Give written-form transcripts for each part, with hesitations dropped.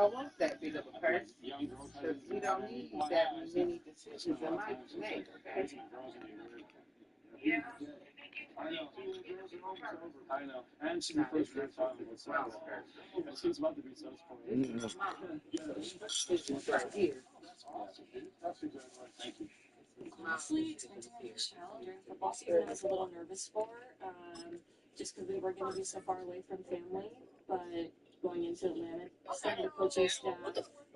don't want that big of a purse because we don't need that many decisions in life to make. Okay. I know. And she's the first grade final. And she's about to be so spoiled. This is right here. Thank you. Honestly, expecting a show during football season, I was a little nervous for, just because we were going to be so far away from family. But going into Atlanta, some of the coaching staff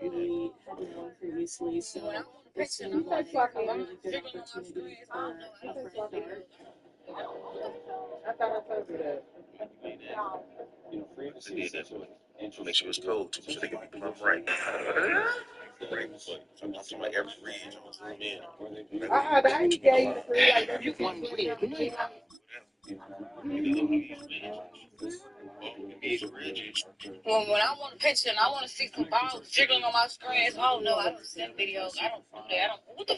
we had known previously, so it seemed like a really good opportunity for a fresh start. I thought I told you that. Make sure it's cold too, so they can be plumb right. Right, so I'm talking about every ridge. I'm gonna zoom in. Now you gave you free like that. You want when I want a picture and I want to see some balls jiggling on my screen, oh no, I don't send videos. I don't do that. I don't. What the?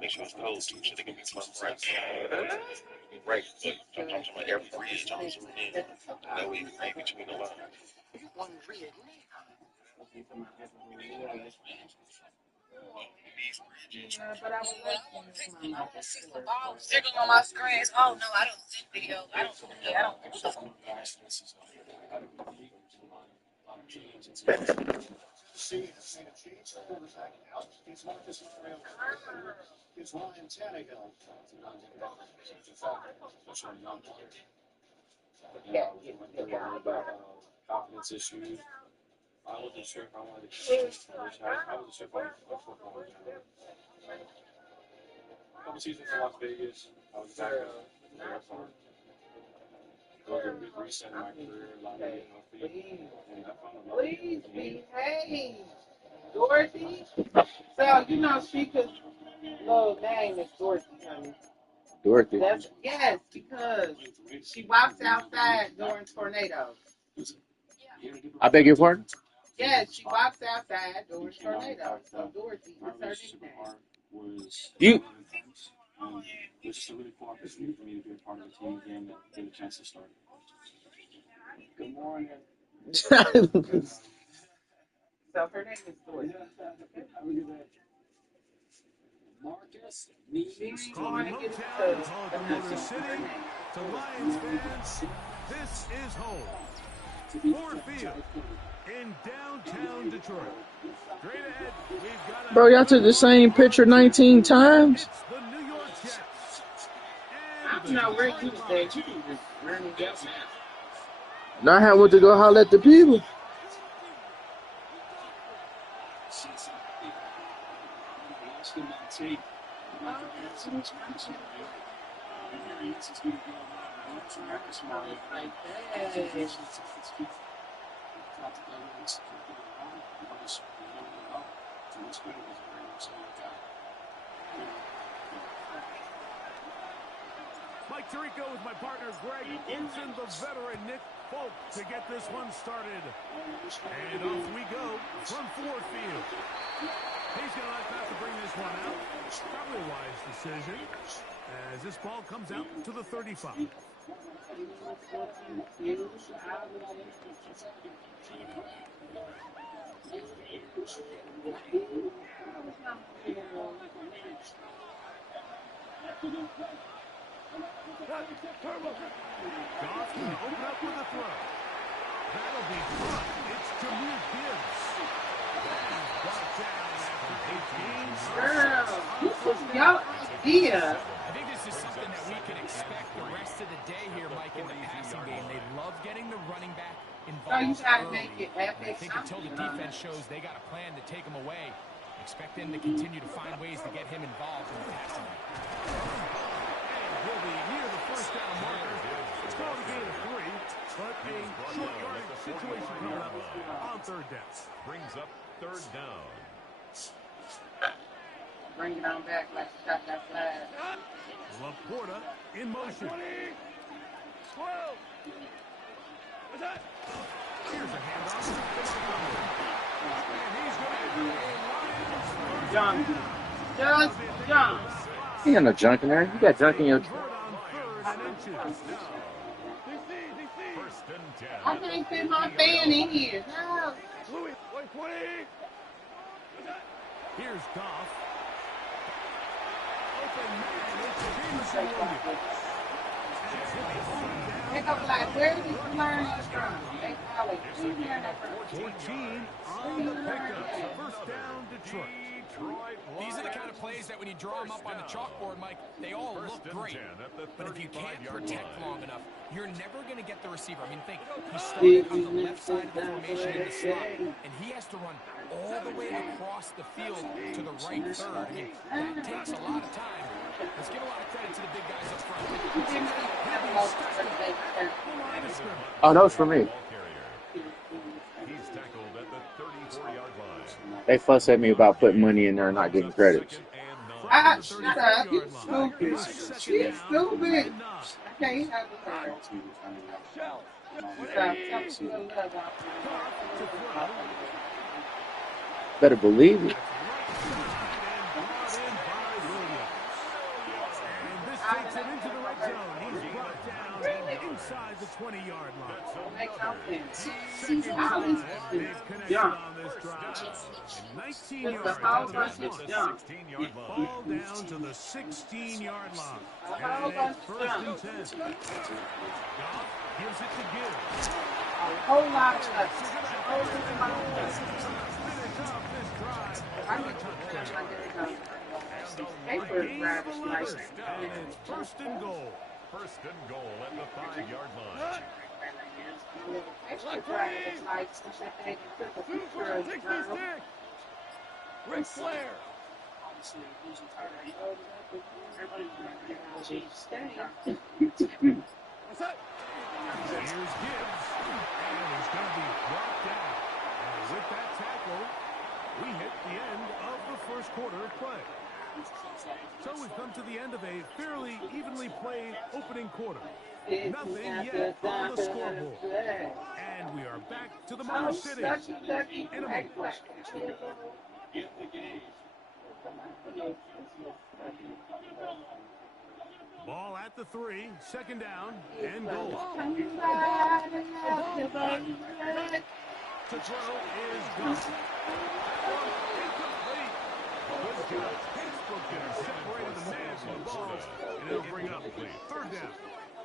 Make sure it's cold too, so they can be plumb right. Right, so I'm talking about every ridge. I'm gonna zoom in. That way you can read between the lines. but I was I want to see some balls jiggling on my screen. Oh no, I don't send videos. I don't do that. I don't. What the? Confidence issues. I wasn't sure if I wanted to continue. I wasn't sure if I wanted to football. A couple seasons in Las Vegas, I was back there for it was a big reset in my career, a lot of getting healthy, and I found a lot of please behave, Dorothy. So you know she could. Little name is Dorothy, honey. Dorothy. Yes, because she walks outside during tornadoes. I beg your pardon? Yes, she walks outside during tornadoes. So Dorothy is her nickname. You. It was just a really cool opportunity for me to be a part of the team again and get a chance to start. Good morning. So her name is Dorothy. Marcus, From Motor City to Lions fans, this is home. Ford Field in downtown Detroit. Straight ahead, we've got Bro, y'all took the same picture 19 times? It's the New York Jets. I don't know where you was at. You was just running up. Now I went to go holler at the people. Mike Tirico with my partner Greg Olson, the veteran Nick Folk to get this one started. And off we go from Ford Field. He's going to have to bring this one out. Probably a wise decision as this ball comes out to the 35. Goff going to open up with a throw. That'll be fun. It's Jahmyr Gibbs. Brought down after 18. Girl, your idea. I think this is something that we can expect the rest of the day here, Mike, in the passing game. They love getting the running back involved. So you gotta make it epic. I think until the defense shows they got a plan to take him away, expect them to continue to find ways to get him involved in the passing game. Will be near the first down marker. It's going to gain a 3, but a short yardage situation coming up on third down. Brings up third down. Bring it on back like you shot that flag. Laporta in motion. 12. Here's a handoff. And he's going to John. Just John. You got no junk in there. You got junk in your... First and 10 I at the can't fit my 50-yard fan in line. here. No. Louis, 120. Here's Goff. Open man. It's Jameson Williams. They go like, where did you learn this from? They probably, It's where a you learn gain that of from? 14 Where on you the learn pickup. that? First down, Detroit. These are the kind of plays that when you draw them up on the chalkboard, Mike, they all look great. But if you can't protect long enough, you're never going to get the receiver. I mean, think, he started on the left side of the formation in the slot, and he has to run all the way across the field to the right third. I mean, that takes a lot of time. Let's give a lot of credit to the big guys up front. Oh, that was for me. He's tackled at the 34-yard line. They fuss at me about putting money in there and not getting credits. Ah, shut up. You stupid. She's stupid. I can't have her. Stop. Tell me she gonna love out. Better believe it. Takes it into the red zone. He's brought down inside the 20-yard line. Second down. Big connection on this drive. 19 yards out of the 16-yard line. Ball down to the 16-yard line. And it's first and 10. Goff gives it to Gibbs. A whole lot of stuff. Finish off this drive. I need to And it's first and goal. First and goal at the 5-yard line. Ric Flair. What's that? Here's Gibbs. And he's going to be brought down. And with that tackle, we hit the end of the first quarter of play. So we've come to the end of a fairly evenly played opening quarter. Nothing yet on the scoreboard. And we are back to the Motor City in a moment. Ball at the 3, second down, and goal. To throw is good. Incomplete. Good job. Pittsburgh separated the man from the ball, and it'll bring up third down.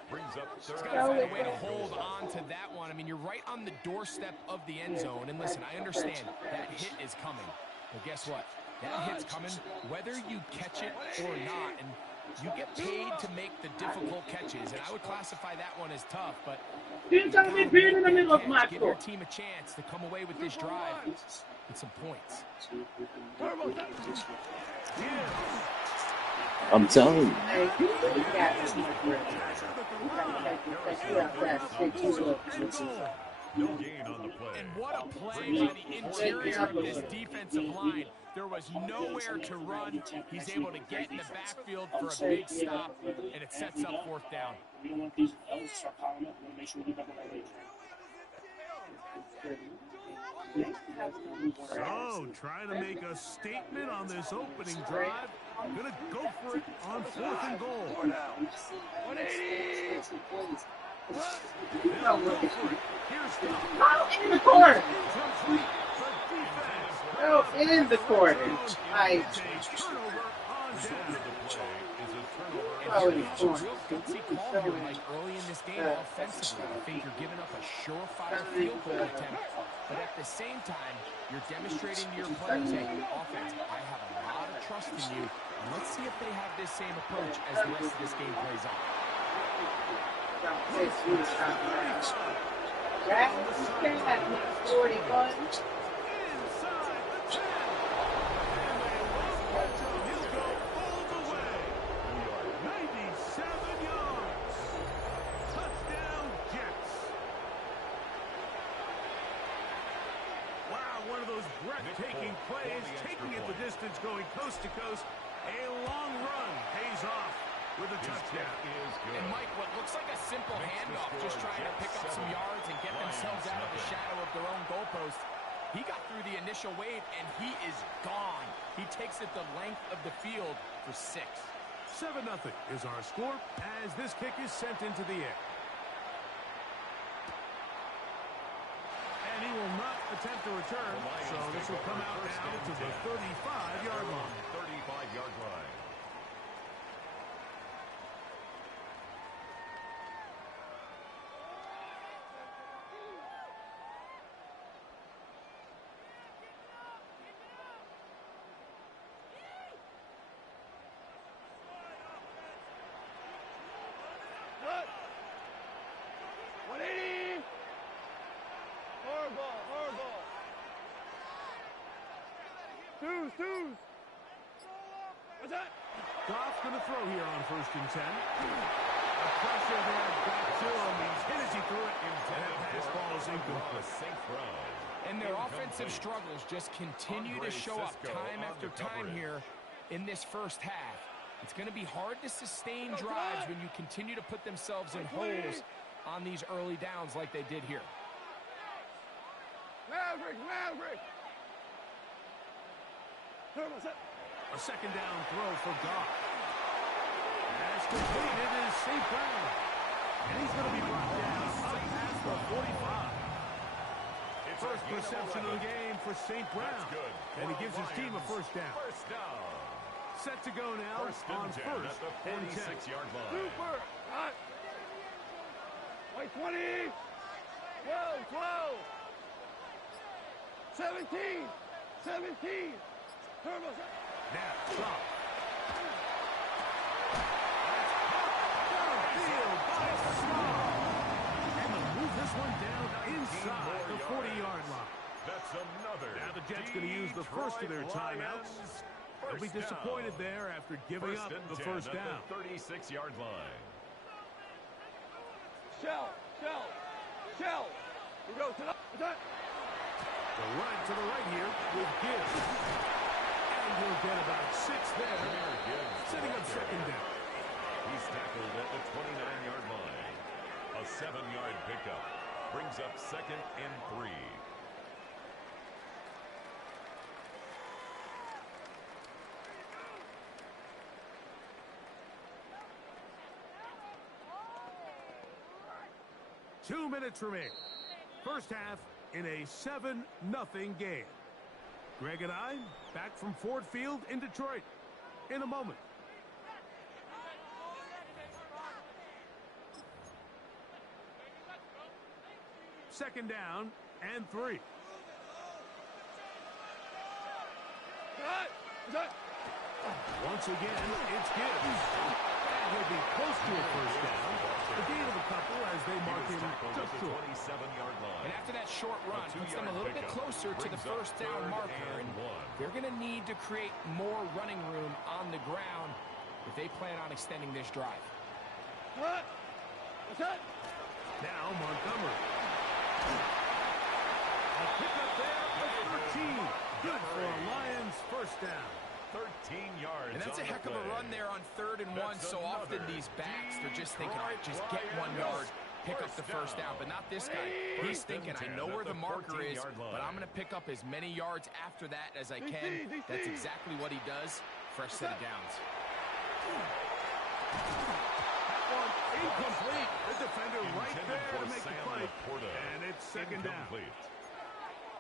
Brings up He's third. got to find a way to hold on to that one. I mean, you're right on the doorstep of the end zone. And listen, I understand that hit is coming. But guess what? That hit's coming whether you catch it or not. And you get paid to make the difficult catches. And I would classify that one as tough. But you gotta be being in the middle of my give your team a chance to come away with this drive with some points. I'm telling you. No gain on the play. And what a play by the interior of this defensive line. There was nowhere to run. He's able to get in the backfield for a big stop, and it sets up fourth down. So, trying to make a statement on this opening drive. Gonna go for it on fourth and goal. 180. In the corner. Oh, in the corner. Nice. And he has a real gutsy call here, Mike, early in this game offensively. I think you're giving up a surefire field goal attempt, but at the same time, you're demonstrating to your players, hey, offense, I have a lot of trust in you. Let's see if they have this same approach as the rest of this game plays out. That's 41. Breathtaking plays, taking it the distance, going coast to coast. A long run pays off with a touchdown. And Mike, what looks like a simple handoff, just trying to pick up some yards and get themselves out of the shadow of their own goalpost. He got through the initial wave, and he is gone. He takes it the length of the field for 6. 7-0 is our score as this kick is sent into the air. attempt to return, so this will come out now to the 35-yard line. 35-yard line. Goff's going to throw here on 1st and 10. The pressure there back to him. He's hit as he threw it. And that pass ball is incomplete. And their offensive struggles just continue to show up time after time here in this first half. It's going to be hard to sustain drives when you continue to put themselves in holes on these early downs like they did here. Maverick! A 2nd down throw for Goff. That's completed is St. Brown. And he's going to be brought down up past the 45. First reception of the game for St. Brown. And he gives his team a 1st down. Set to go now on 1st and 10. 46-yard line. Super! White 20! 12! 17! Turbo! Now, Goff. Downfield by Scott. And they'll move this one down inside the 40-yard line. That's another. Now the Jets going to use the first of their timeouts. They'll be disappointed there after giving up the 1st down. 36-yard line. Shell! We go to the... The run to the right here with Gibbs. And he'll get about 6 there. Setting up 2nd down. He's tackled at the 29-yard line. A 7-yard pickup brings up 2nd and 3. Two minutes remaining. First half in a 7-0 game. Greg and I back from Ford Field in Detroit in a moment. Second down and 3. Once again, it's Gibbs. And he'll be close to a 1st down. A gain of a couple as they mark him just short. 27-yard line. And after that short run, puts them a little bit closer to the 1st down marker. And they're going to need to create more running room on the ground if they plan on extending this drive. Now Montgomery. A pickup there of 13. Good for a Lions 1st down. 13 yards. And that's a heck of a run there on 3rd and 1. So often these backs, they're just thinking, all right, just get 1 yard, pick up the 1st down. But not this guy. He's thinking, I know where the marker is, but I'm going to pick up as many yards after that as I can. That's exactly what he does. Fresh set of downs. That one incomplete. The defender right there to make the play. And it's 2nd down.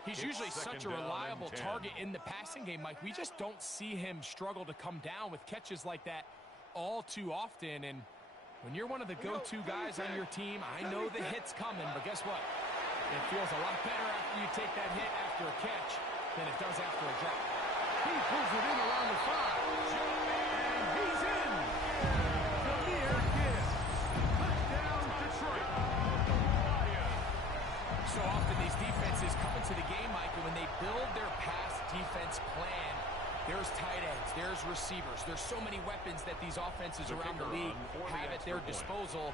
He's usually such a reliable target in the passing game, Mike. We just don't see him struggle to come down with catches like that all too often. And when you're one of the go-to guys on your team, I know the hit's coming, but guess what? It feels a lot better after you take that hit after a catch than it does after a drop. He pulls it in around the 5. And he's in. Jameer Gibbs. Touchdown, Detroit. So often these defenses come into the game, Mike, and when they build their pass defense plan, there's tight ends, there's receivers, there's so many weapons that these offenses around the league have at their disposal.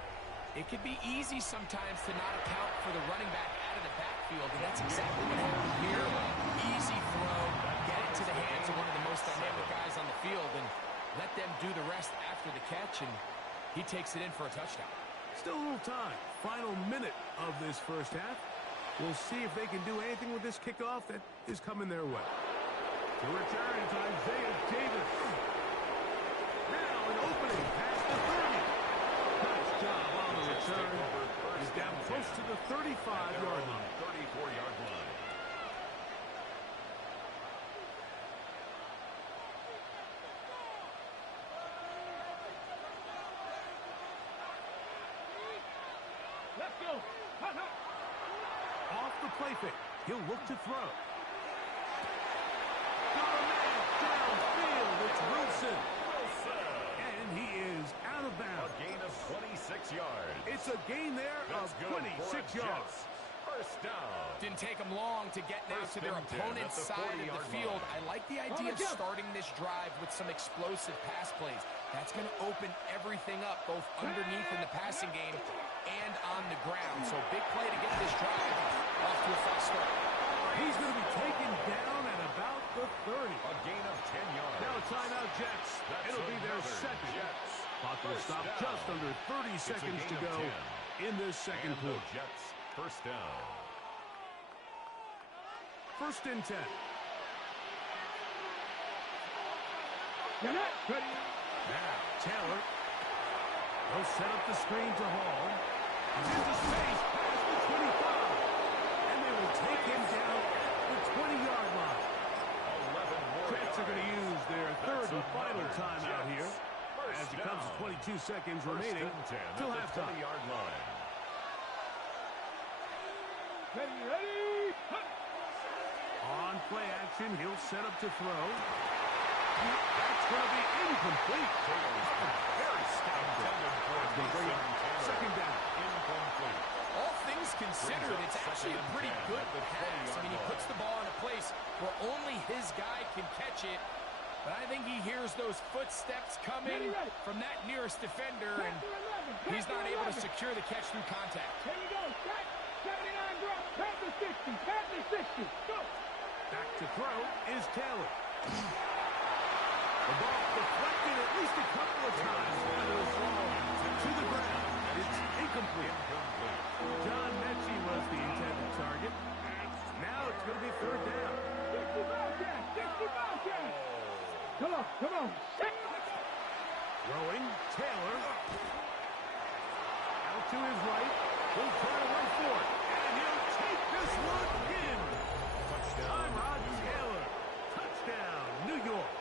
It can be easy sometimes to not account for the running back out of the backfield, and that's exactly what happened here. Easy throw, get it to the hands of one of the most dynamic guys on the field, and let them do the rest after the catch, and he takes it in for a touchdown. Still a little time. Final minute of this first half. We'll see if they can do anything with this kickoff that is coming their way. To return is Isaiah Davis. Now an opening past the 30. Nice job on the return. He's down close to the 35-yard line. 34-yard line. Off the play fake. He'll look to throw. Got a man downfield. It's Wilson. And he is out of bounds. A gain of 26 yards. It's a gain there of 26 yards. First down. Didn't take them long to get now to their opponent's side of the field. I like the idea of starting this drive with some explosive pass plays. That's going to open everything up, both underneath in the passing game and on the ground. So big play to get this drive off to a fast start. He's going to be taken down at about the 30. A gain of 10 yards. Now a timeout, Jets. It'll be their second. Clock will stop just under 30 seconds to go in this second quarter. Jets, first down. First and 10. Now, Taylor. He'll set up the screen to Hall. He's into space past the 25. And they will take him down at the 20-yard line. 11 more. Jets are going to use their third and final timeout here. As it comes to 22 seconds remaining till halftime. 20-yard line. Ready? On play action, he'll set up to throw. That's going to be incomplete. Very stout. Second down. Incomplete. All things considered, it's actually a pretty good pass. I mean, he puts the ball in a place where only his guy can catch it. But I think he hears those footsteps coming from that nearest defender, and he's not able to secure the catch through contact. Here we go. 79 drop. Pass the 60. Pass the 60. Go. Back to throw is Taylor. The ball deflected at least a couple of times. And it'll fall to the ground. It's incomplete. John Mechie was the intended target. Now it's going to be third down. 60 Bobcat. 60 Bobcat. Come on. Come on. Throwing, Taylor. Out to his right. He'll try to run for it. And he'll take this one in. Touchdown. Tyrod Taylor. Touchdown, New York.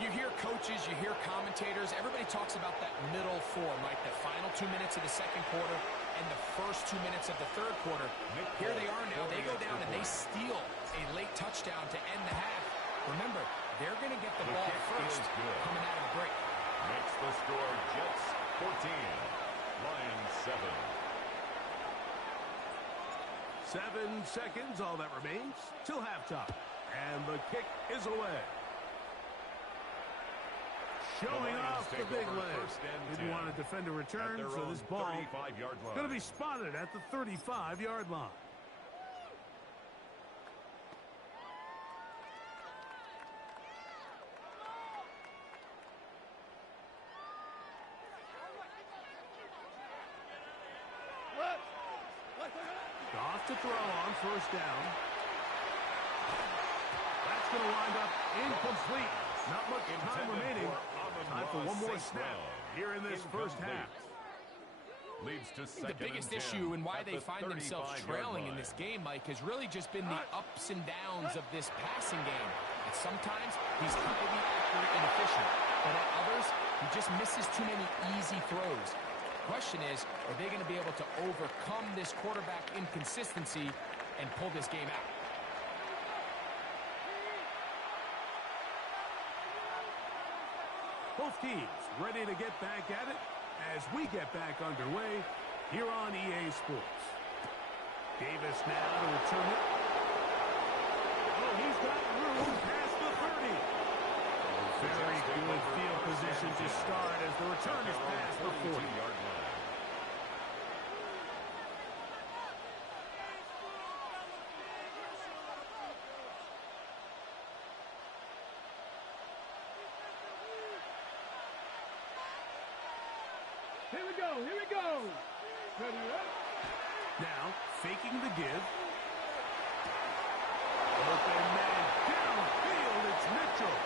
You hear coaches, you hear commentators, everybody talks about that middle four, Mike, the final 2 minutes of the second quarter and the first 2 minutes of the third quarter. Here they are now. They go down and they steal a late touchdown to end the half. Remember, they're going to get the ball first coming out of the break. Makes the score Jets 14, Lions 7. 7 seconds, all that remains, till halftime. And the kick is away. Showing off the big leg. Didn't want to defend a return, so this ball going to be spotted at the 35-yard line. Off to throw on first down. That's going to wind up incomplete. Not much time remaining. Time for one more snap here in this first half. The biggest issue and why they find themselves trailing in this game, Mike, has really just been the ups and downs of this passing game. And sometimes he's highly accurate and efficient, but at others, he just misses too many easy throws. The question is, are they going to be able to overcome this quarterback inconsistency and pull this game out? Both teams ready to get back at it as we get back underway here on EA Sports. Davis now to return it. Oh, he's got room past the 30. Very good field position to start as the return is past the 40-yard line. Here we go. Here we go. Ready up. Now, faking the give. Open man downfield. It's Mitchell.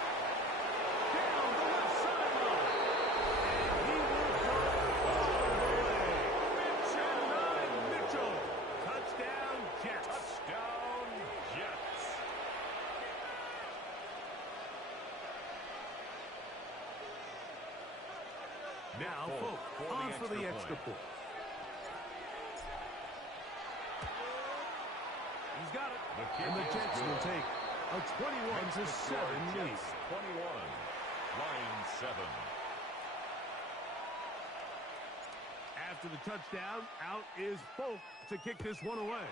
Down the left sideline. And he will go all the way. Mitchell. Touchdown, Jets. Touchdown, Jets. Now, Folk on for the extra point. He's got it. And the Jets will take a 21-7 lead. 21. Line 7. After the touchdown, out is Folk to kick this one away.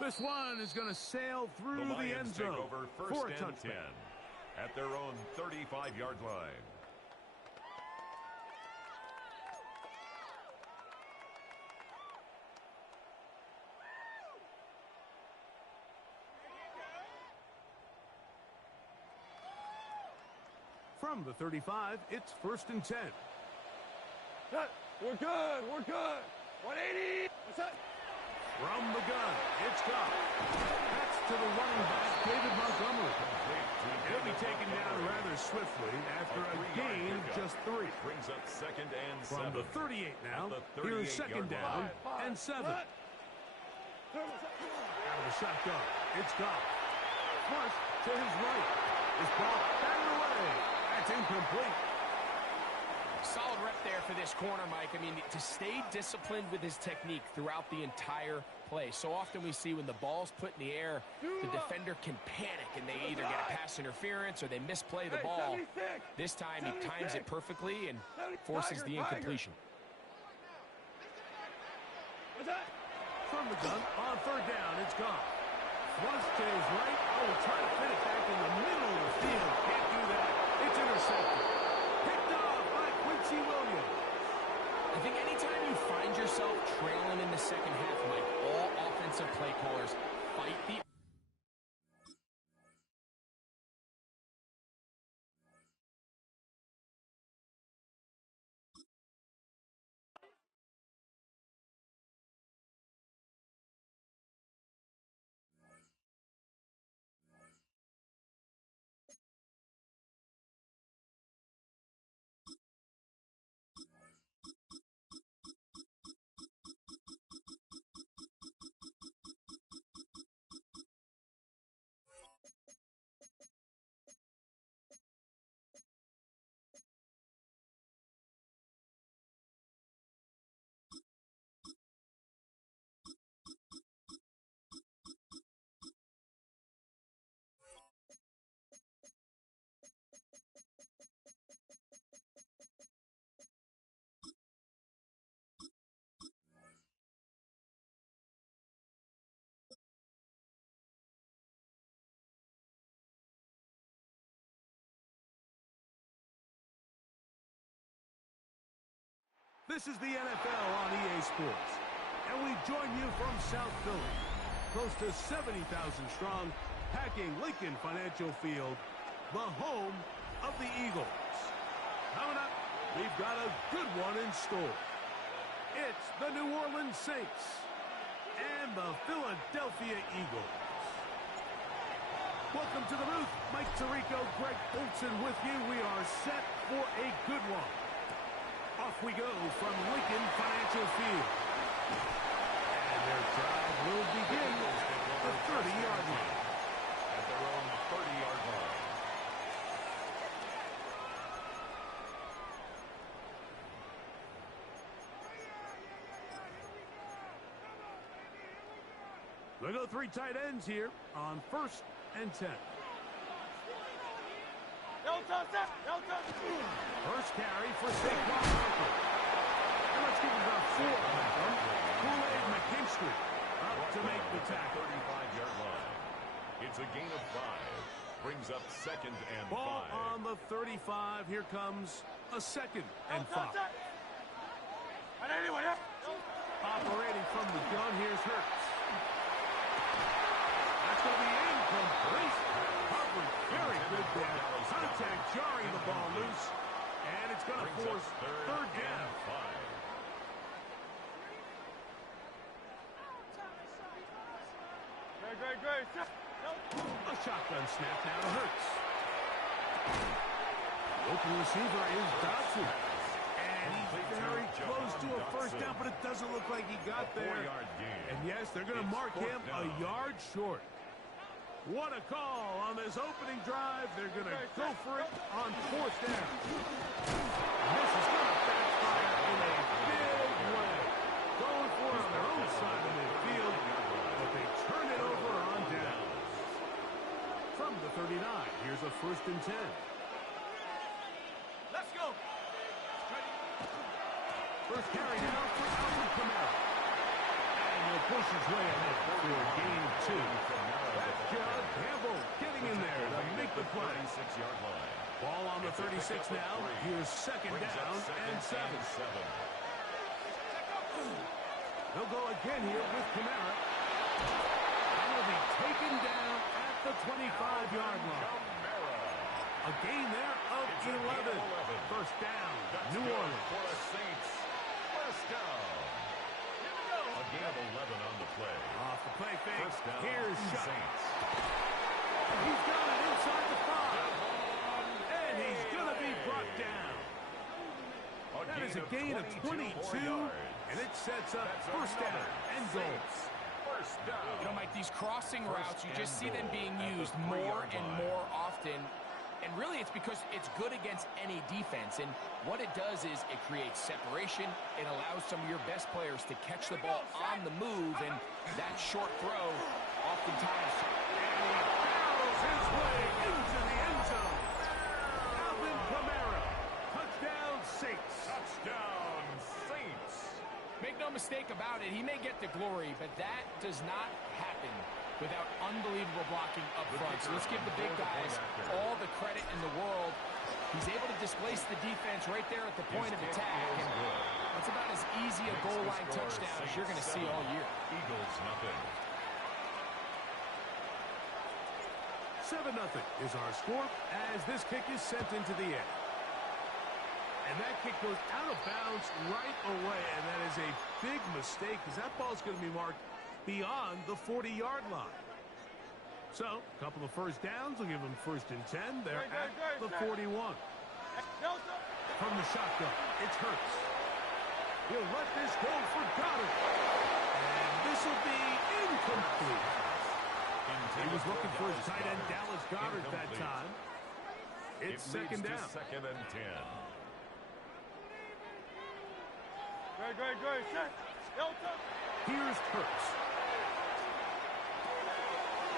This one is going to sail through the end zone for a touchdown. 10 at their own 35-yard line. From the 35, it's 1st and 10. We're good. We're good. 180. What's that? From the gun, it's got. That's to the running back, David Montgomery. He'll be taken down rather swiftly after a gain of just 3. Brings up 2nd and 7. From the 38 now, here's 2nd down and 7. Out of the shotgun, it's got. First to his right. This ball batted away. That's incomplete. Solid rep there for this corner, Mike. I mean, to stay disciplined with his technique throughout the entire play. So often we see when the ball's put in the air, the defender can panic, and they either get a pass interference or they misplay the ball. This time, he times it perfectly and forces the incompletion. From the gun, on 3rd down, it's gone. Once to his right. Oh, try to fit it back in the middle of the field. Can't do that. It's intercepted. Picked off by Quincy Williams. I think anytime you find yourself trailing in the second half, Mike, all offensive play callers fight the This is the NFL on EA Sports, and we join you from South Philly, close to 70,000 strong, packing Lincoln Financial Field, the home of the Eagles. Coming up, we've got a good one in store. It's the New Orleans Saints and the Philadelphia Eagles. Welcome to the booth. Mike Tirico, Greg Olson with you. We are set for a good one. Off we go from Lincoln Financial Field. And their drive will begin at the 30-yard line. At their own 30-yard line. They go 3 tight ends here on 1st and 10. First carry for Saquon Barkley. And let's give it about 4 on them. Kool-Aid McKinstry up to make the tackle. 35-yard line. It's a gain of 5. Brings up 2nd and 5. Ball on the 35. Here comes a 2nd and 5. Operating from the gun, here's Hurts. That's going to be incomplete. Coverage very good there. Contact jarring the ball loose. And it's going to force 3rd down. A shotgun snap now to Hurts. The open receiver is Dodson. And he's very close to a 1st down, but it doesn't look like he got there. And yes, they're going to mark him a yard short. What a call on this opening drive. They're going to go for it on 4th down. This is going to backfire in a big way. Going for it on their own a 1st and 10. Let's go. First carry now for Alvin Kamara. And he'll push his way ahead for gain 2. That's John Campbell getting in there to make the play. 36-yard line. Ball on the 36 now. Here's 2nd down and 7. They'll go again here with Kamara. And he'll be taken down at the 25-yard line. A gain there of 11. First down, New Orleans. For the Saints. First down. A gain of 11 on the play. Off the play fake. First down, Here's Shutt. Saints. He's got it inside the 5. And he's going to be brought down. That is a gain of 22. And it sets up first down and goal. First down. You know, Mike, these crossing routes, you just see them being used more and more often. And really, it's because it's good against any defense. And what it does is it creates separation. It allows some of your best players to catch the ball on the move. And that short throw, oftentimes, Barrels his way into the end zone. Alvin Kamara. Touchdown, Saints. Touchdown, Saints. make no mistake about it, he may get the glory, but that does not happen without unbelievable blocking up front. So let's give the big guys all the credit in the world. He's able to displace the defense right there at the point of attack. And that's about as easy a goal line touchdown as you're going to see all year. Eagles, nothing. 7-0 is our score as this kick is sent into the air. And that kick goes out of bounds right away, and that is a big mistake because that ball is going to be marked beyond the 40-yard line. So, a couple of first downs will give them 1st and 10. They're at the 41. From the shotgun, it's Hurts. He'll let this go for Goddard. And this will be incomplete. He was looking for his tight end, Dallas Goddard, that time. It's 2nd down. 2nd and 10. Great. Here's Hurts.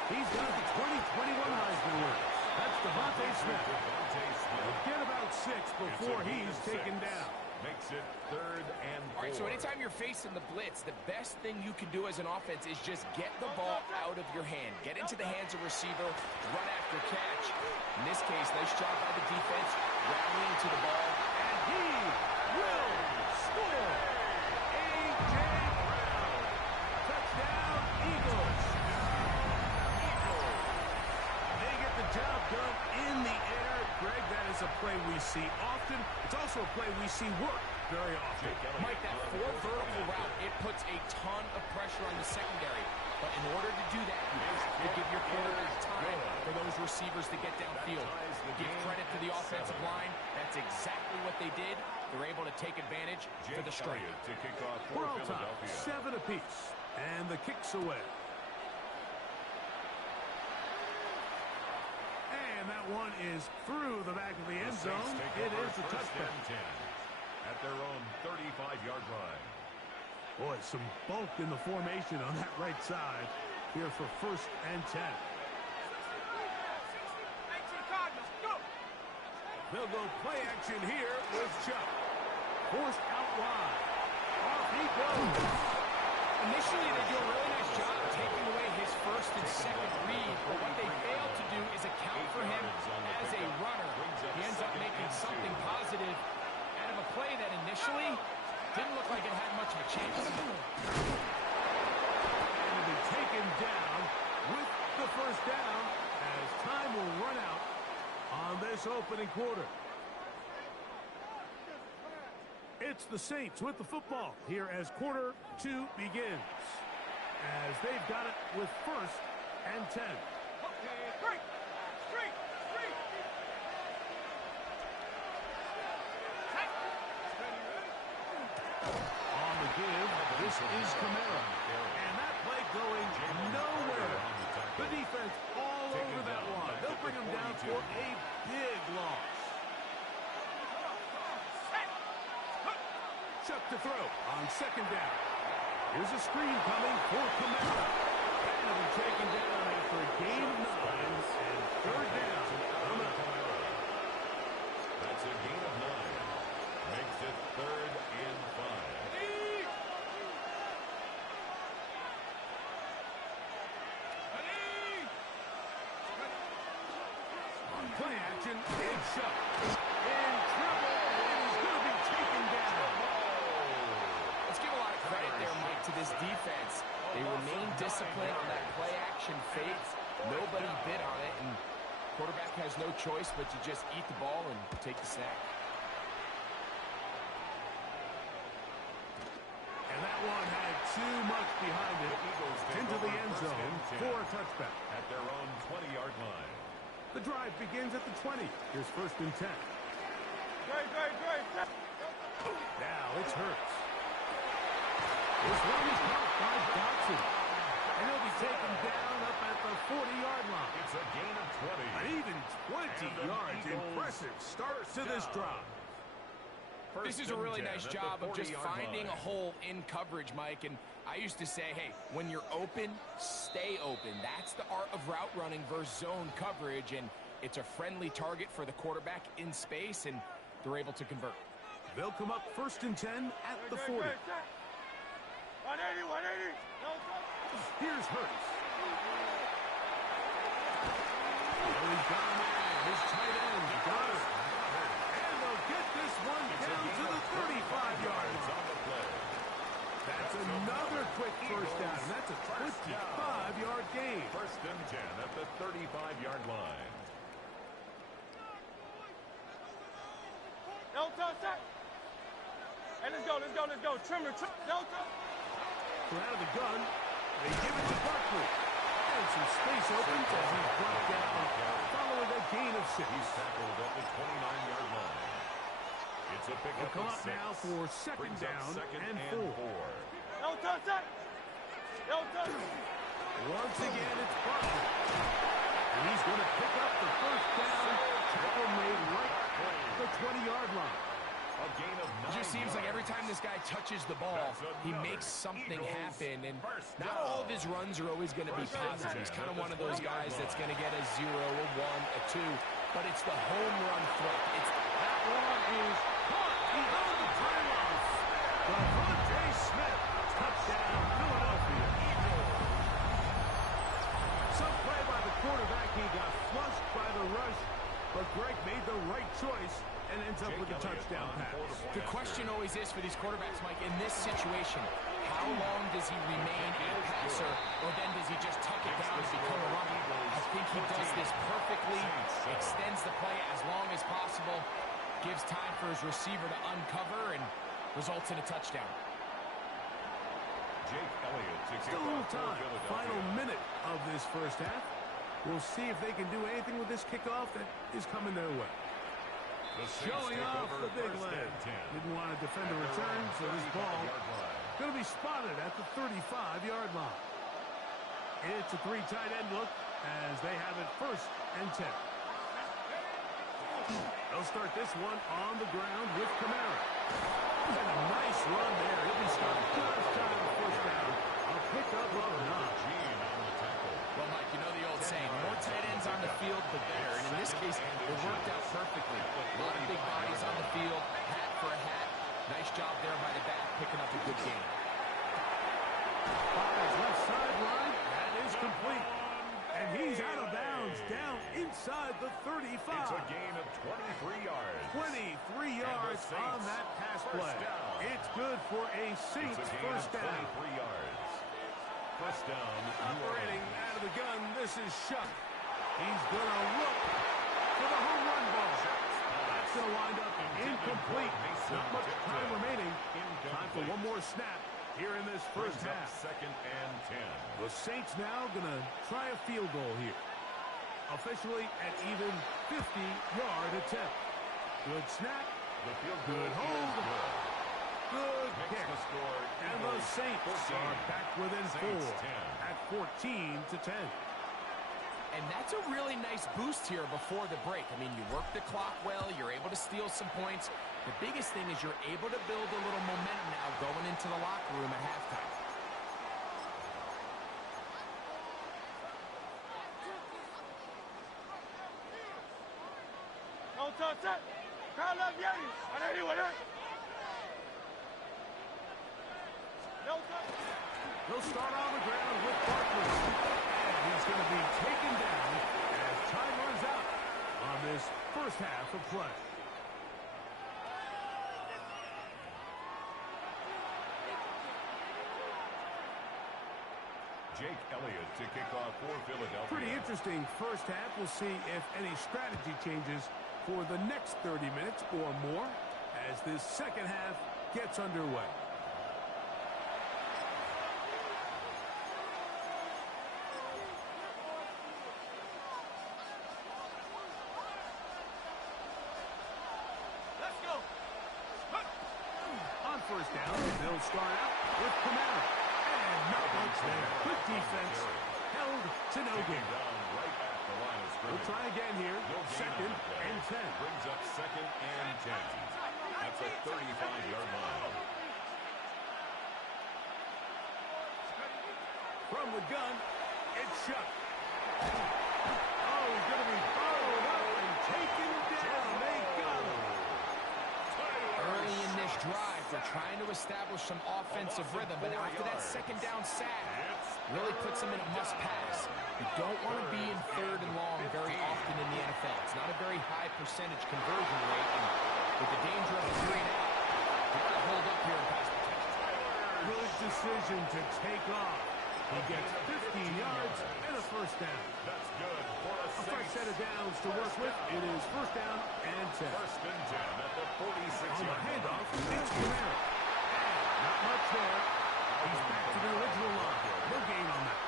He's got the 2021 Heisman winner. That's Devontae Smith. He'll get about 6 before he's taken down. Makes it 3rd and 4. All right, so anytime you're facing the blitz, the best thing you can do as an offense is just get the ball out of your hand. Get into the hands of receiver, run after catch. In this case, nice job by the defense, rallying to the ball. And he will score. A.J. Brown. Touchdown, Eagles. They get the job done in the air. Greg, that is a play we see often. It's also a play we see work very often. Mike, that 4 vertical route, it puts a ton of pressure on the secondary. But in order to do that, you give your quarterback time for those receivers to get downfield. Give credit to the offensive line. That's exactly what they did. They're able to take advantage for the strike. To kick off We're for all tied, Philadelphia. 7 apiece. And the kick's away. And that one is through the back of the end zone. It is a touchdown. 10 at their own 35-yard line. Boy, some bulk in the formation on that right side here for 1st and 10. They'll go play action here with Chubb. Forced out wide. Off he goes. Initially, they do a really nice job taking away his 1st and 2nd read, but what they fail to do is account for him as a runner. He ends up making something positive out of a play that initially didn't look like it had much of a chance. And will be taken down with the 1st down as time will run out on this opening quarter. It's the Saints with the football here as quarter 2 begins. As they've got it with 1st and 10. On the give, this is Kamara. And that play going nowhere. The defense all over that one. They'll bring him down for a big loss. Chuck to throw on 2nd down. Here's a screen coming for Kamara. And it'll be taken down after a gain of 9 and third down. That's a gain of 9. Makes it 3rd and 5. On play action, it's shot. In trouble, and he's going to be taken down. Let's give a lot of credit there, Mike, to this defense. They remain disciplined on that play action fake. Nobody bit on it, and quarterback has no choice but to just eat the ball and take the sack. And that one had too much behind it. Into the end zone for a touchback. At their own 20-yard line. The drive begins at the 20. Here's 1st and 10. Now it's Hurts. This one is caught by Dotson. And he'll be taken down up at the 40-yard line. It's a gain of 20. An even 20 yards. Impressive start to this drive. This is a really nice job of just finding a hole in coverage, Mike. And I used to say, hey, when you're open, stay open. That's the art of route running versus zone coverage. And it's a friendly target for the quarterback in space, and they're able to convert. They'll come up 1st and 10 at the 40. 180. Here's Hurts. Oh, he's got him there. His tight end got it. And they'll get this one down to the 35-yard line. That's another quick first down. And that's a 25-yard gain. 1st and 10 at the 35-yard line. Don't touch that. Hey, let's go. Trimmer. Don't touch. We're out of the gun. They give it to Barkley. And some space opens as he's brought down following a gain of 6. He's tackled at the 29-yard line. It's a pickup Come of up 6. now for 2nd down and 4. Don't touch that. Don't touch it. Once again, it's Barkley. And he's going to pick up the 1st down. Tackle made right at the 20-yard line. A gain of 9. It just seems like every time this guy touches the ball, he makes something happen. And not all of his runs are always going to be positive. He's kind of one of those guys that's going to get a 0, a 1, a 2. But it's the home run threat. That one is caught behind the timeline. Devontae Smith, touchdown, Philadelphia. Some play by the quarterback. He got flushed by the rush, but Greg made the right choice and ends up with a touchdown pass. The question always is for these quarterbacks, Mike, in this situation, how long does he remain a passer, or then does he just tuck it down and become a runner? I think he does this perfectly, extends the play as long as possible, gives time for his receiver to uncover, and results in a touchdown. Jake Elliott to Still a little time. Final minute of this first half. We'll see if they can do anything with this kickoff that is coming their way. Showing off the big leg. Didn't want to defend a return, so this ball going to be spotted at the 35-yard line. It's a 3 tight end look as they have it 1st and 10. They'll start this one on the ground with Kamara. And a nice run there. He'll be stopped just shy of the 1st down. A pickup of 9. Well, Mike, you know the old saying, the more tight ends on the field, the better. And in this case, it worked out perfectly. A lot of big bodies on the field, hat for a hat. Nice job there by the back, picking up a good gain. Fires left sideline. That is complete. And he's out of bounds, down inside the 35. It's a gain of 23 yards. 23 yards on that pass play. It's good for a Saints first down. 23 yards. First down. Operating out of the gun, this is Shuck. He's going to look for the home run ball. That's going to wind up incomplete. Not much time remaining. Time for one more snap here in this first half. 2nd and 10. The Saints now going to try a field goal here. Officially an even 50-yard attempt. Good snap. The field Good goal hold. Good kick. The score. And the Saints are back within 4 at 14-10. And that's a really nice boost here before the break. I mean, you work the clock well. You're able to steal some points. The biggest thing is you're able to build a little momentum now going into the locker room at halftime. They'll start on the ground with Barkley. And he's going to be taken down as time runs out on this first half of play. Jake Elliott to kick off for Philadelphia. Pretty interesting first half. We'll see if any strategy changes for the next 30 minutes or more as this second half gets underway. On first down, they'll start out with Kamara. And not much there. Good defense. Held to no gain. We'll try again here. Second and 10. Brings up second and 10. That's a 35-yard line. From the gun, it's shut. Oh, he's going to be followed up and taken down. They got him. Early in this drive, they're trying to establish some offensive rhythm, but after that second down sack, really puts them in a must-pass. You don't want to be in third and long very often in the NFL. It's not a very high percentage conversion rate, and with the danger of a 3-and-out, you got to hold up here in pass protection. Good decision to take off. He gets 15 yards and a first down. That's good for a fresh set of downs to work with. It is first down and 10. First and 10 at the 46-yard line. On the handoff, it's Kamara. Not much there. He's back to the original line. No gain on that.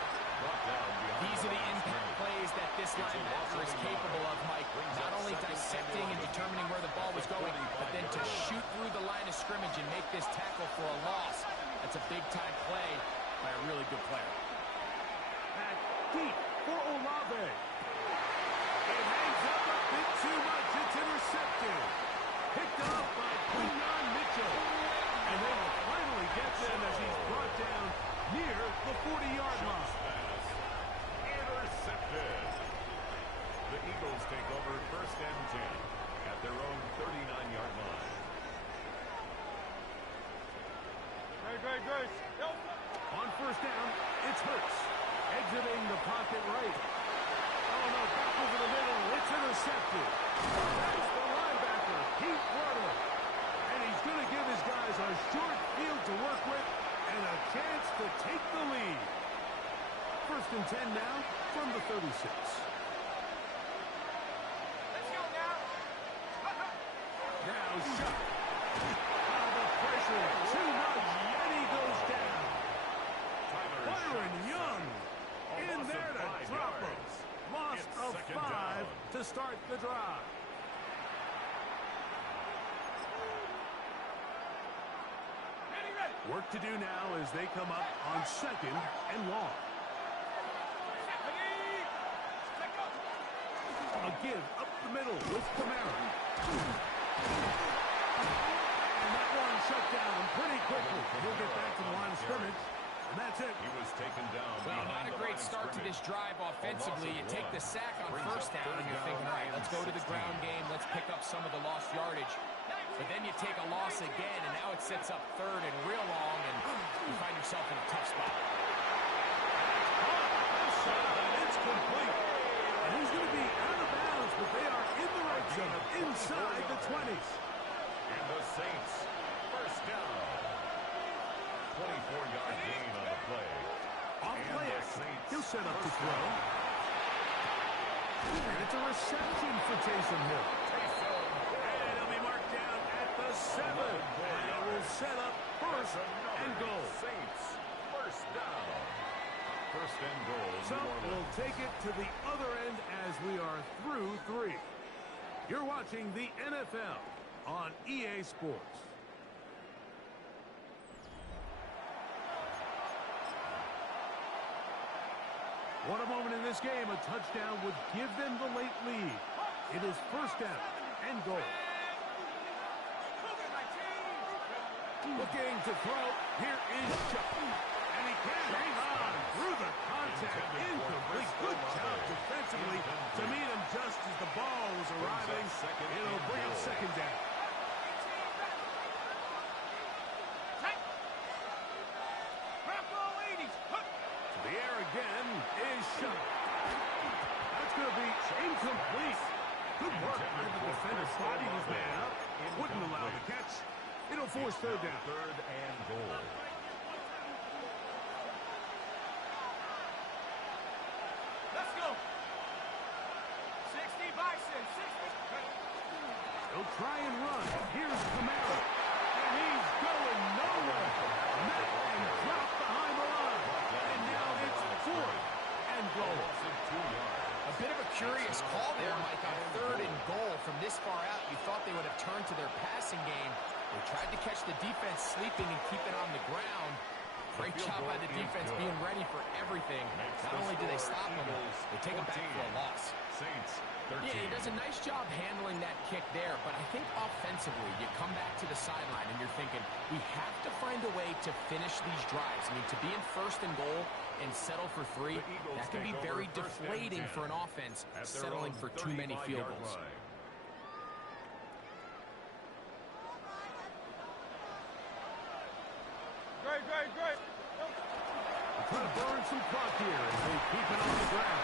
These are the impact plays that this linebacker is capable of, Mike. Not only dissecting and determining where the ball was going, but then to shoot through the line of scrimmage and make this tackle for a loss. That's a big-time play by a really good player. Back deep for Olave. It hangs up a bit too much. It's intercepted. Picked up by Quinyon Mitchell. And they will finally get them as he's brought down near the 40-yard line. Intercepted. The Eagles take over first and 10 at their own 39-yard line. Great. On first down, it's Hurts. Exiting the pocket right. Oh, no, back over the middle. It's intercepted. That's the linebacker, Pete Werner. And he's going to give his guys a short field to work with and a chance to take the lead. First and 10 now from the 36. Let's go now. Now shot. The pressure, too much, and he goes down. Byron Young in there to drop him. Loss of 5 to start the drive. Work to do now as they come up on second and long. A give up the middle with Kamara. And that one shut down pretty quickly. He'll get back to the line of scrimmage. And that's it. He was taken down. Well, not a great start to this drive offensively. You take the sack on first down and you're thinking, all right, let's go to the ground game. Let's pick up some of the lost yardage. But then you take a loss again, and now it sets up third and real long, and you find yourself in a tough spot. It's complete. And he's going to be out of bounds, but they are in the red zone, inside the 20s. And the Saints, first down. 24-yard gain on the play. Off play action. He'll set up to throw. And it's a reception for Taysom Hill. And he'll be marked down at the 7. And it will set up first and goal. Saints, first down. First and goal. So we'll take it to the other end as we are through 3. You're watching the NFL on EA Sports. What a moment in this game. A touchdown would give them the late lead. It is first down and goal. Looking to throw. Here is Chuck. And he can't hang on through the contact. Incomplete. Good job defensively to meet him just as the ball was arriving. It'll bring up second down. The air again is shot. That's going to be incomplete. Good work by the defender. Bodied his man up. Wouldn't allow the catch. It'll force third down. Third and goal. Let's go. 60 Bison, 60. He'll try and run. Here's Camara. And he's going nowhere. Met and dropped behind the line. And now it's fourth and goal. A bit of a curious call there, Mike, on third and goal. From this far out, you thought they would have turned to their passing game. They tried to catch the defense sleeping and keep it on the ground. Great job by the defense being ready for everything. Not only do they stop them, they take them back for a loss. Saints, 13. Yeah, he does a nice job handling that kick there, but I think offensively, you come back to the sideline and you're thinking, we have to find a way to finish these drives. I mean, to be in first and goal and settle for three, that can be very deflating for an offense settling for too many field goals. Great. Trying to burn some clock here as they keep it on the ground.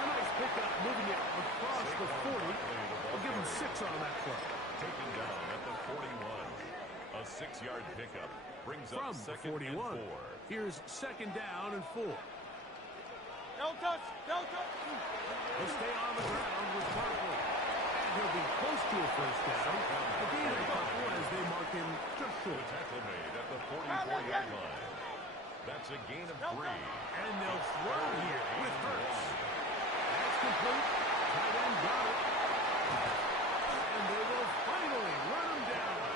A nice pickup moving it across the 40. I'll give him 6 on that play. Taken down at the 41. A 6-yard pickup brings From up the second 41. and 4. Here's second down and 4. Don't touch. He'll stay on the ground with Barkley. And he'll be close to a first down. A gain of about 1 as they mark him just short. Tackle made at the 44-yard line. That's a gain of 3. And they'll throw here with Hurts. That's complete. Tight end got it. And they will finally run him down.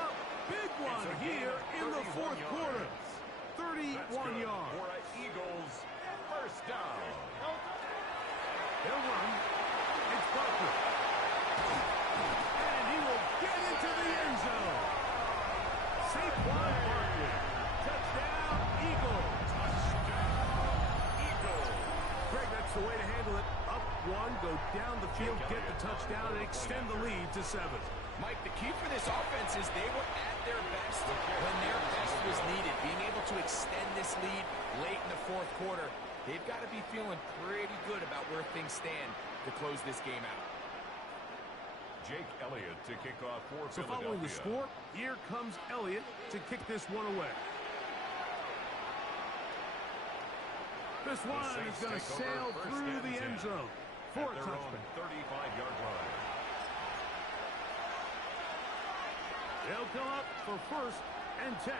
A big one here in the fourth quarter. 31 yards. For an Eagles first down. They'll run. It's Barkley. And he will get into the end zone. Saquon Barkley. Touchdown, Eagles. Greg, that's the way to handle it. Up 1, go down the field, get the touchdown, and extend the lead to 7. Mike, the key for this offense is they were at their best when their best was needed. Being able to extend this lead late in the fourth quarter, they've got to be feeling pretty good about where things stand to close this game out. Jake Elliott to kick off for So Philadelphia. following the score, here comes Elliott to kick this one away. This one is going to sail through the end zone for a touchback. 35-yard line. They'll come up for first and 10.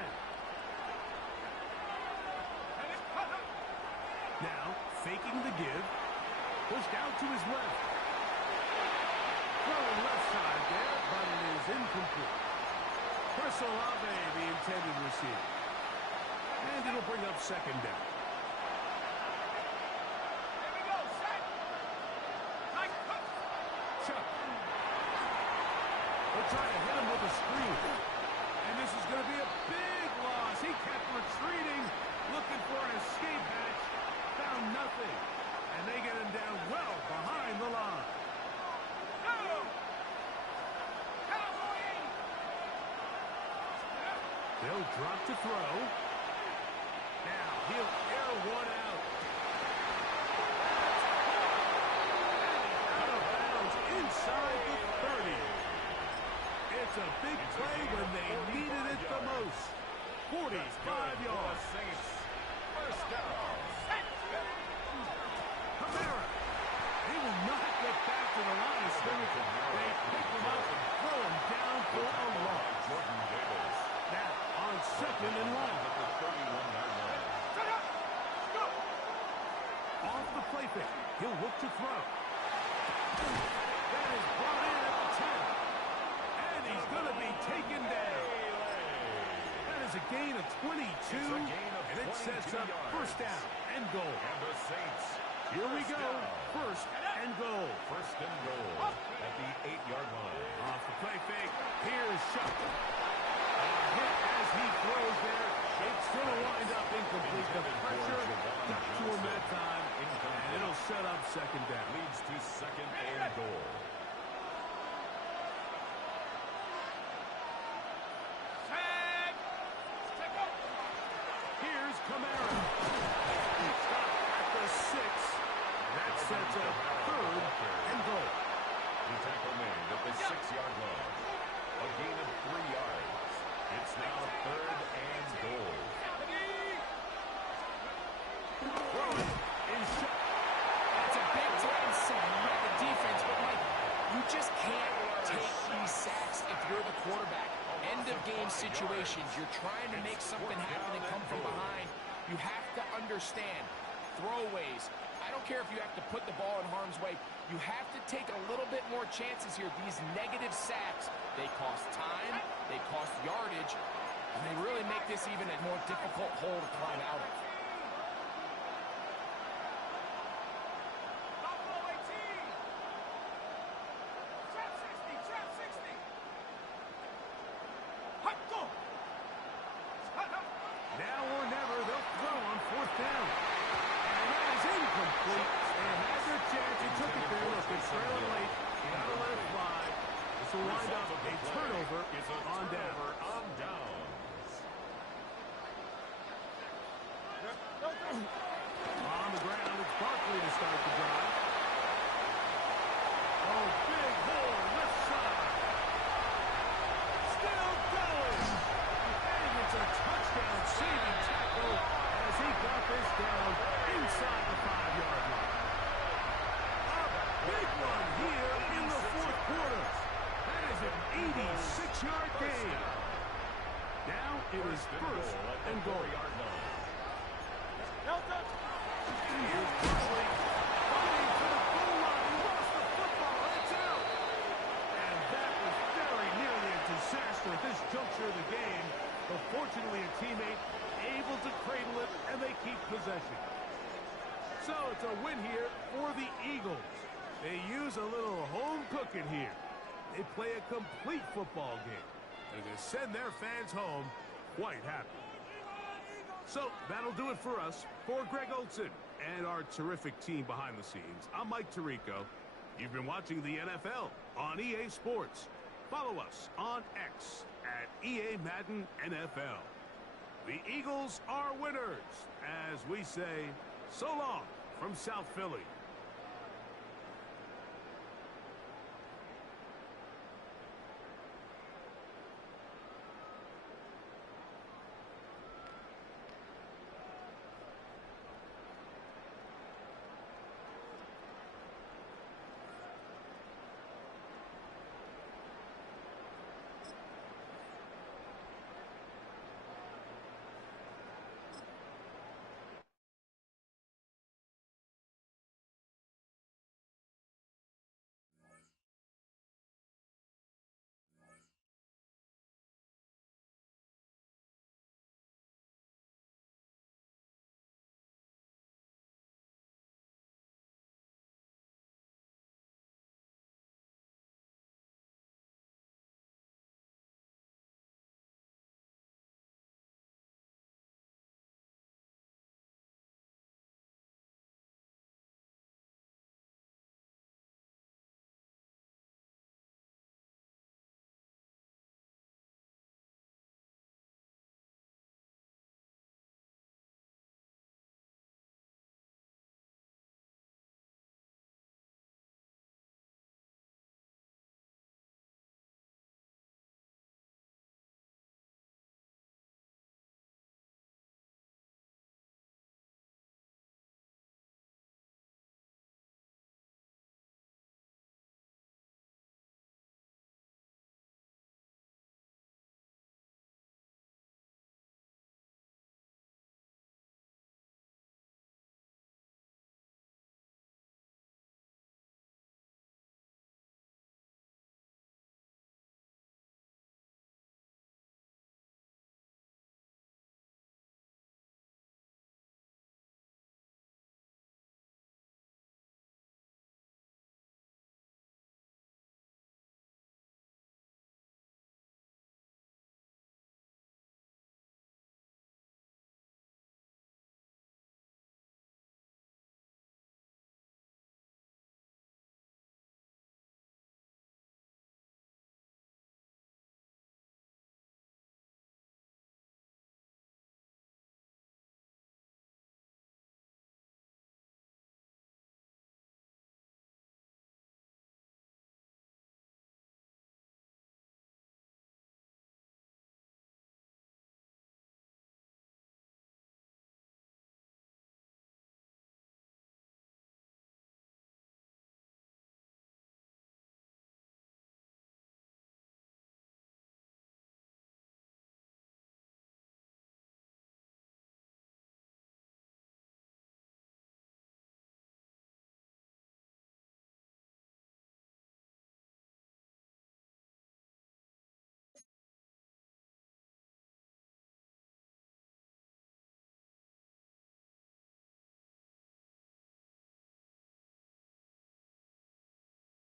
Now, faking the give. Pushed out to his left. Throwing left side there, but it is incomplete. Chris Olave, the intended receiver. And it'll bring up second down. Chuck. They'll try to hit him with a screen. And this is going to be a big loss. He kept retreating, looking for an escape hatch. Found nothing. And they get him down well behind the line. They'll drop to throw. Now he'll air one out. Out of bounds inside the 30. It's a big play when they needed it the most. 45 yards. Saints first down. Camara. He will not get back to the line of scrimmage. They pick him up and throw him down for a loss. Jordan Davis. Now on second and 1. At the 31-yard line. Off the play fake. He'll look to throw. That is brought in at the 10. And he's going to be taken down. That is a gain of 22. And it sets up first down and goal. And the Saints. Here we go. First and goal. First and goal at the 8-yard line. Off the play fake. Here's Shuck. A hit as he throws there. It's going to now 3rd and goal. That's a big-time sack by the defense, but, Mike, you just can't take these sacks if you're the quarterback. End-of-game situations. You're trying to make something happen and come from behind. You have to understand throwaways. I don't care if you have to put the ball in harm's way. You have to take a little bit more chances here. These negative sacks, they cost time, they cost yardage, and they really make this even a more difficult hole to climb out of. Now or never, they'll throw on 4th down. And that is incomplete. They had their chance. They took it there. Look, they're trailing late. Gotta let it fly. This will wind up a turnover on down. On the ground, it's Barkley to start the drive. Oh, big hole, left side. Still going. And it's a touchdown saving tackle as he got this down inside the 5-yard line. A big one here in the 4th quarter. That is an 86-yard gain. Now it is 1st and goal. Here's Barkley fighting for the goal line. He lost the football, and it's out. And that was very nearly a disaster at this juncture of the game. But fortunately, a teammate able to cradle it, and they keep possession. So it's a win here for the Eagles. They use a little home cooking here. They play a complete football game, and they send their fans home quite happy. So that'll do it for us. For Greg Olson and our terrific team behind the scenes, I'm Mike Tirico. You've been watching the NFL on EA Sports. Follow us on X at EA Madden NFL. The Eagles are winners, as we say so long from South Philly.